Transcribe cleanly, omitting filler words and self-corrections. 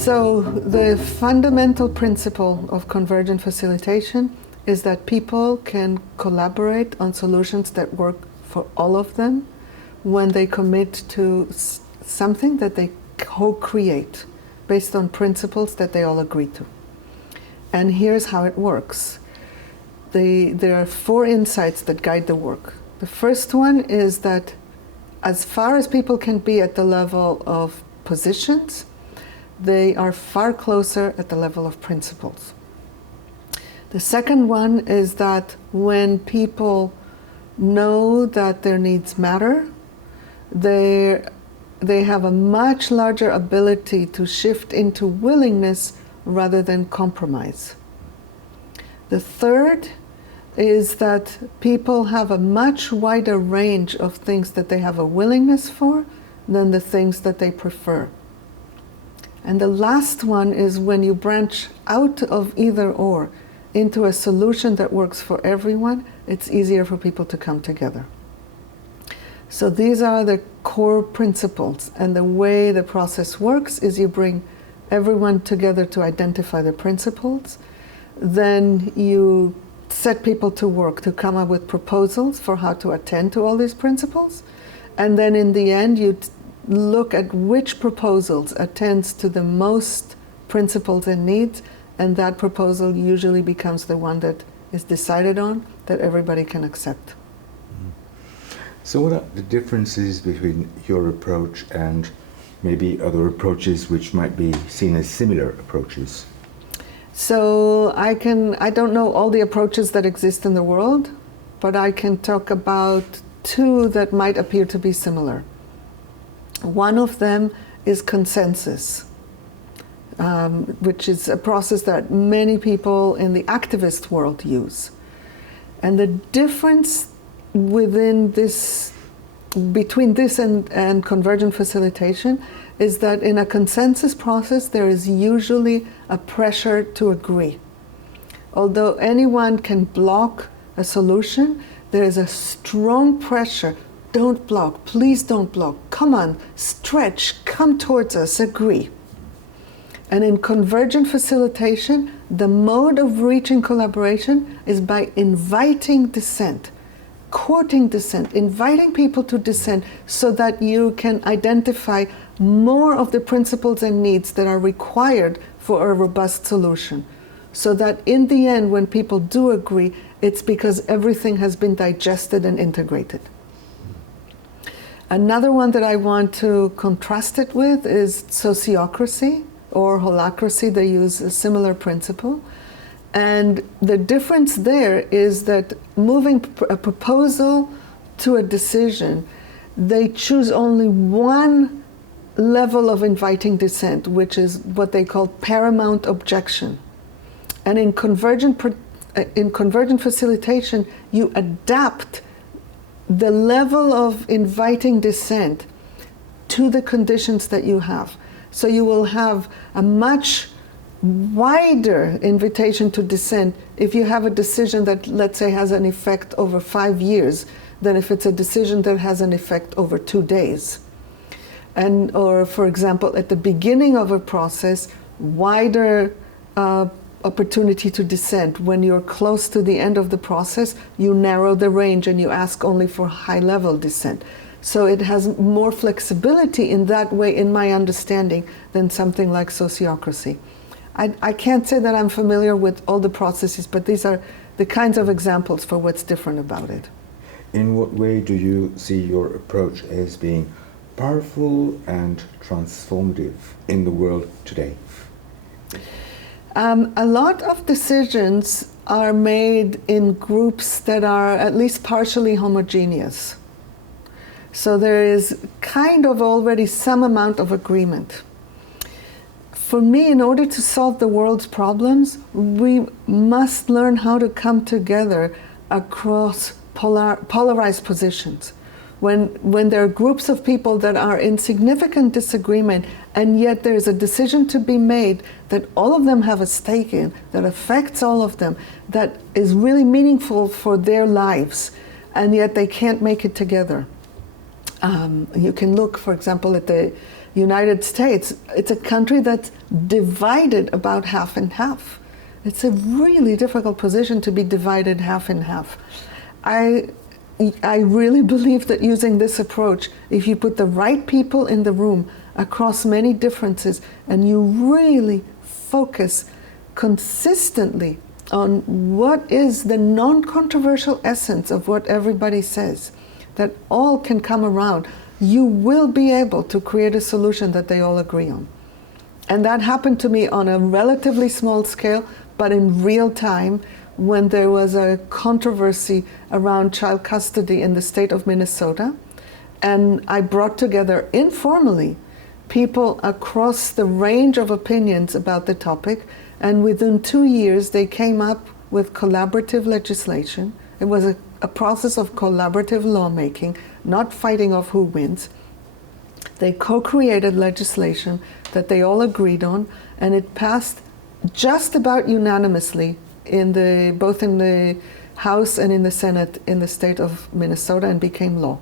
So the fundamental principle of convergent facilitation is that people can collaborate on solutions that work for all of them when they commit to something that they co-create based on principles that they all agree to. And here's how it works. There are 4 insights that guide the work. The first one is that as far as people can be at the level of positions, they are far closer at the level of principles. The second one is that when people know that their needs matter, they have a much larger ability to shift into willingness rather than compromise. The third is that people have a much wider range of things that they have a willingness for than the things that they prefer. And the last one is when you branch out of either or into a solution that works for everyone, it's easier for people to come together. So these are the core principles, and the way the process works is you bring everyone together to identify the principles, then you set people to work to come up with proposals for how to attend to all these principles, and then in the end you look at which proposals attends to the most principles and needs, and that proposal usually becomes the one that is decided on, that everybody can accept. So what are the differences between your approach and maybe other approaches which might be seen as similar approaches? So I don't know all the approaches that exist in the world, but I can talk about 2 that might appear to be similar. One of them is consensus, which is a process that many people in the activist world use. And the difference between this and convergent facilitation is that in a consensus process there is usually a pressure to agree. Although anyone can block a solution, there is a strong pressure. Don't block, please don't block, come on, stretch, come towards us, agree. And in convergent facilitation, the mode of reaching collaboration is by inviting dissent, courting dissent, inviting people to dissent so that you can identify more of the principles and needs that are required for a robust solution. So that in the end, when people do agree, it's because everything has been digested and integrated. Another one that I want to contrast it with is sociocracy or holacracy. They use a similar principle. And the difference there is that moving a proposal to a decision, they choose only one level of inviting dissent, which is what they call paramount objection. And in convergent facilitation, you adapt the level of inviting dissent to the conditions that you have. So you will have a much wider invitation to dissent if you have a decision that, let's say, has an effect over 5 years than if it's a decision that has an effect over 2 days. And, or for example, at the beginning of a process, wider opportunity to dissent. When you're close to the end of the process, you narrow the range and you ask only for high-level dissent. So it has more flexibility in that way, in my understanding, than something like sociocracy. I can't say that I'm familiar with all the processes, but these are the kinds of examples for what's different about it. In what way do you see your approach as being powerful and transformative in the world today? A lot of decisions are made in groups that are at least partially homogeneous. So there is kind of already some amount of agreement. For me, in order to solve the world's problems, we must learn how to come together across polarized positions. When there are groups of people that are in significant disagreement, and yet there is a decision to be made that all of them have a stake in, that affects all of them, that is really meaningful for their lives, and yet they can't make it together. You can look, for example, at the United States. It's a country that's divided about half and half. It's a really difficult position to be divided half and half. I really believe that using this approach, if you put the right people in the room across many differences and you really focus consistently on what is the non-controversial essence of what everybody says, that all can come around, you will be able to create a solution that they all agree on. And that happened to me on a relatively small scale, but in real time, when there was a controversy around child custody in the state of Minnesota. And I brought together informally people across the range of opinions about the topic. And within 2 years, they came up with collaborative legislation. It was a process of collaborative lawmaking, not fighting of who wins. They co-created legislation that they all agreed on, and it passed just about unanimously both in the House and in the Senate in the state of Minnesota and became law.